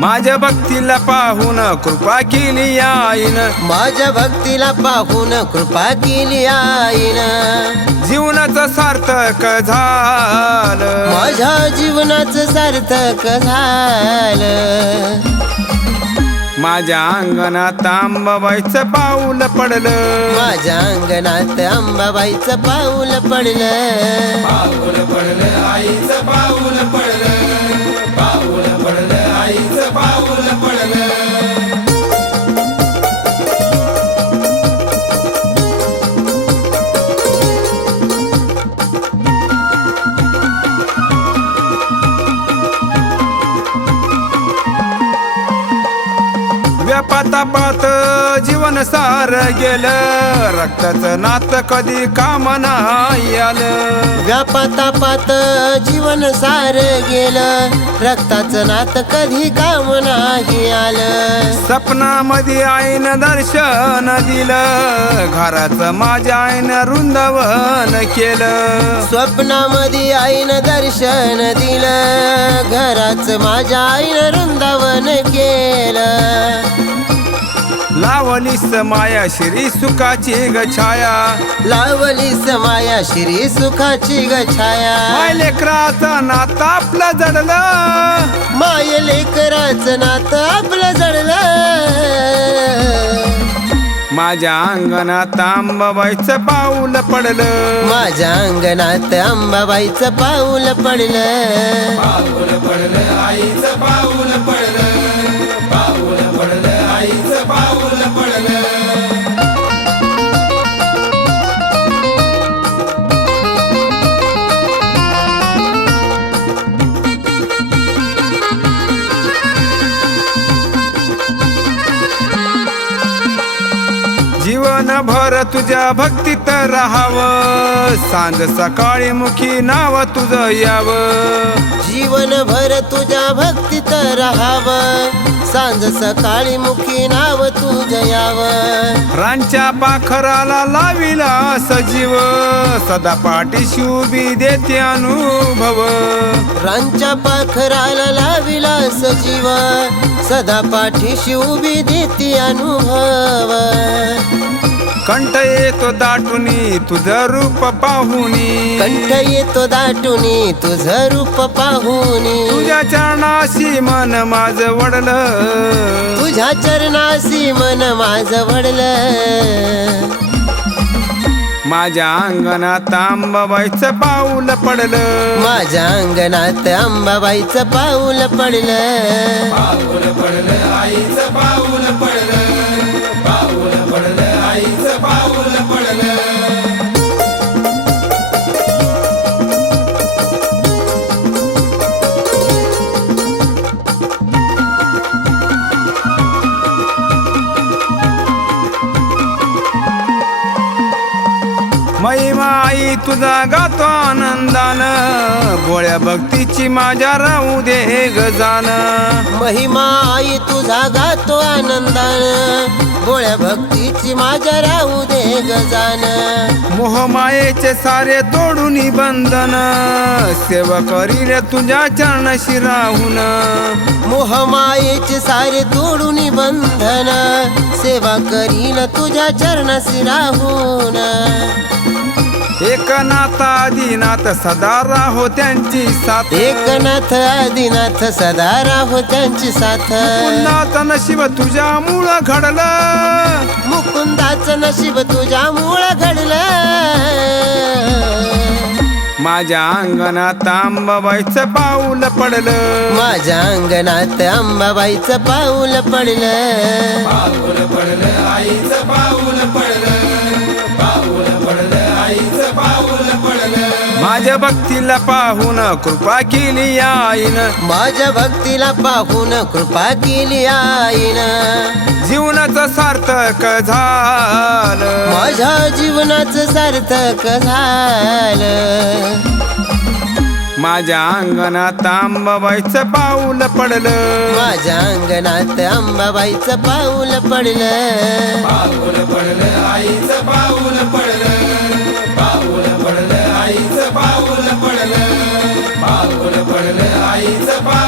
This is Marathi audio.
माझ्या भक्तीला पाहून कृपा केली आईनं, माझ्या भक्तीला पाहून कृपा केली आईनं. जीवनाचं सार्थक झालं, माझ्या जीवनाचं सार्थक झालं. माझ्या अंगणात अंबाबाईचं पाऊल पडलं, माझ्या अंगणात अंबाबाईचं पाऊल पडलं. पाऊल पडलं आईचं पाऊल पडलं, पाऊल पडलं आईचं पाऊल पडलं. व्यापातापात जीवन सार गेलं, रक्ताचं नातं कधी काम नाही आलं. व्यापातापात जीवन सार गेलं, रक्ताचं नातं कधी काम नाही आलं. सपनामध्ये आईनं दर्शन दिलं, घराचं माझ्या आईनं वृंदावन केलं. स्वप्नामध्ये आईनं दर्शन दिलं, घराचं माझ्या आईनं वृंदावन केलं. लावलीस माया श्री सुखाची ग छाया, लावलीस माया श्री सुखाची ग छाया. माय लेकराचं नातं आपलं जडलं, माय लेकराचं नातं आपलं जडलं. माझ्या अंगणात अंबाबाईचं पाऊल पडलं, माझ्या अंगणात अंबाबाईचं पाऊल पडलं. पाऊल पडलं आईचं पाऊल पडलं, पाऊल पडलं आईचं पाऊल पडलं. जीवनभर तुझ्या भक्तीत राहावं, सांज सकाळी मुखी नाव तुझं यावं. जीवनभर तुझ्या भक्तीत राहावं, सांज सकाळी मुखी नाव तुझं यावं. रांच्या पाखराला लाविला सजीव, सदा पाठीशी उभी देते अनुभव. रांच्या पाखराला लाविला सजीव, सदा पाठीशी उभी देती अनुभव. कंठ येतो दाटुनी तुझं रूप पाहुनी, कंठ येतो दाटुनी तुझं रूप पाहुनी. तुझ्या चरणाशी मन माझं वडलं, तुझ्या चरणाशी मन माझं वडलं. माझ्या अंगणात अंबाबाईचं पाऊल पडलं, माझ्या अंगणात अंबाबाईचं पाऊल पडलं. पाऊल पडलं आईचं पाऊल पडलं, पाऊल पडलं आईचं पाऊल पडलं. महिमा आई तुझा गातो आनंदानं, बोळ्या भक्तीची माझ्या राहू दे गजान. महिमा आई तुझा गातो आनंदानं, गोळ्या भक्तीची माझ्या राहू दे गजान. मोहमायेचे सारे तोडून बंधन, सेवा करील तुझ्या चरणाशी राहून. मोहमायेचे सारे तोडून बंधन, सेवा करील तुझ्या चरणाशी राहून. एकनाथ आदिनाथ सदा राहो त्यांची साथ, एकनाथ आदिनाथ सदा राहो त्यांची साथ. मुकुंदाच नशीब तुझ्या मूळ घडलं, मुकुंदाचं नशीब तुझ्या मूळ घडलं. माझ्या अंगणात अंबाबाईचं पाऊल पडलं, माझ्या अंगणात अंबाबाईचं पाऊल पडलं. पाऊल पडलं आईचं पाऊल पडलं, पाऊल पडलं आईचं पाऊल पडलं. माझ्या भक्तीला पाहून कृपा केली आईनं, माझ्या भक्तीला पाहून कृपा केली आईनं. जीवनाचं सार्थक झालं, माझ्या जीवनाचं सार्थक झालं. माझ्या अंगणात अंबाबाईचं पाऊल पडलं, माझ्या अंगणात अंबाबाईचं पाऊल पडलं. पाऊल पडलं आईचं पाऊल पडलं, पाऊल पडलं आईचं पाऊल पडलं, पाऊल पडलं आईचं पाऊल.